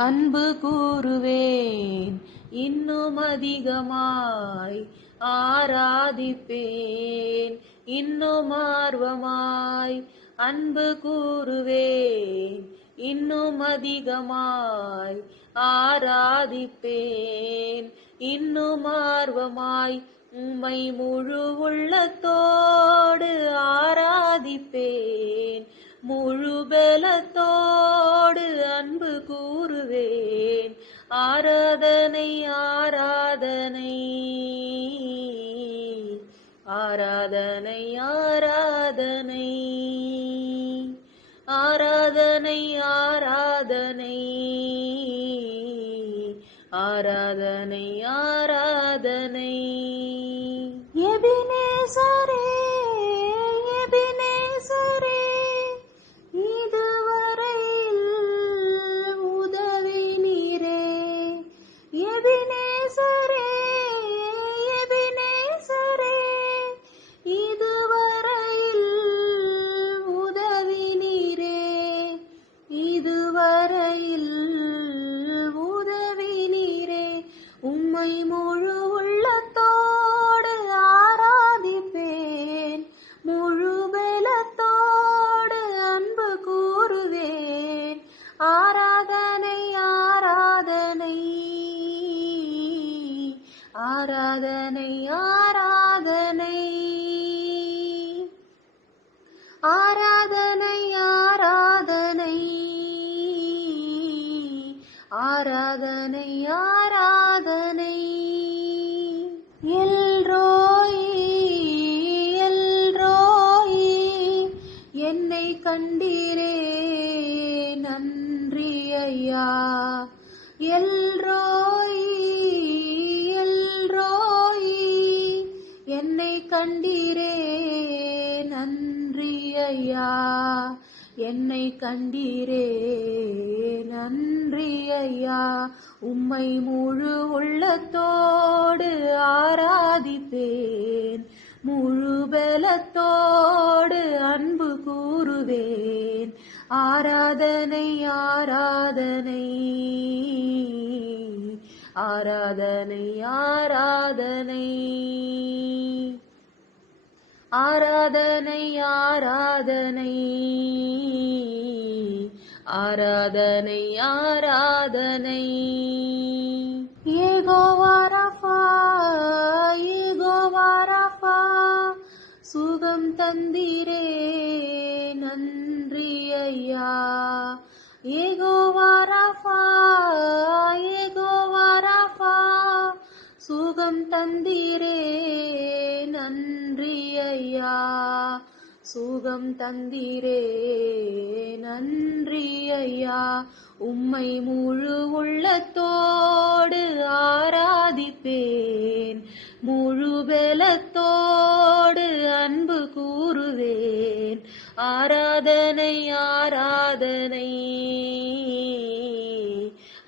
அன்பு கூறுவேன் இன்னும் அதிகமாய் ஆராதிப்பேன் இன்னும் ஆர்வமாய் அன்பு கூறுவேன் இன்னும் அதிகமாய் ஆராதிப்பேன் இன்னும் ஆர்வமாய் உம்மை முழு உள்ளத்தோடு ஆராதிப்பேன் முழு பலத்தோடு கூறுவேன். ஆராதனை ஆராதனை. ஆராதனை ஆராதனை. ஆராதனை ஆராதனை. ஆராதனை ஆராதனை. எபினேசரே எபினேசரே ஆராதனை ஆராதனை. எல்ரோயி எல்ரோயி என்னை கண்டீரே நன்றி ஐயா எல்ரோயி எல்ரோயி என்னை கண்டீரே என்னை கண்டீரே நன்றி ஐயா. உம்மை முழு உள்ளத்தோடு ஆராதிப்பேன் முழு பலத்தோடு அன்பு கூறுவேன். ஆராதனை ஆராதனை ஆராதனை ஆராதனை. ஆராதனை ஆராதனை. ஆராதனை ஆராதனை. ஏகோவாரஃபா ஏகோவாரஃபா சுகம் தந்திரே நன்றி ஐயா. ஏகோ தந்தீரே நன்றி ஐயா சுகம் தந்தீரே நன்றி ஐயா உம்மை முழு உள்ளத்தோடு ஆராதிப்பேன். முழு பலத்தோடு அன்பு கூறுவேன். ஆராதனை ஆராதனை.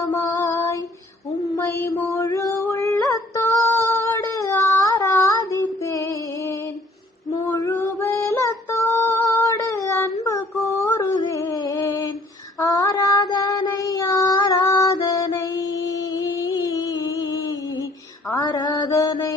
தெய்வமாய் உம்மை முழு உள்ளத்தோடு ஆராதிப்பேன். முழு பலத்தோடு அன்பு கூறுவேன். ஆராதனை ஆராதனை ஆராதனை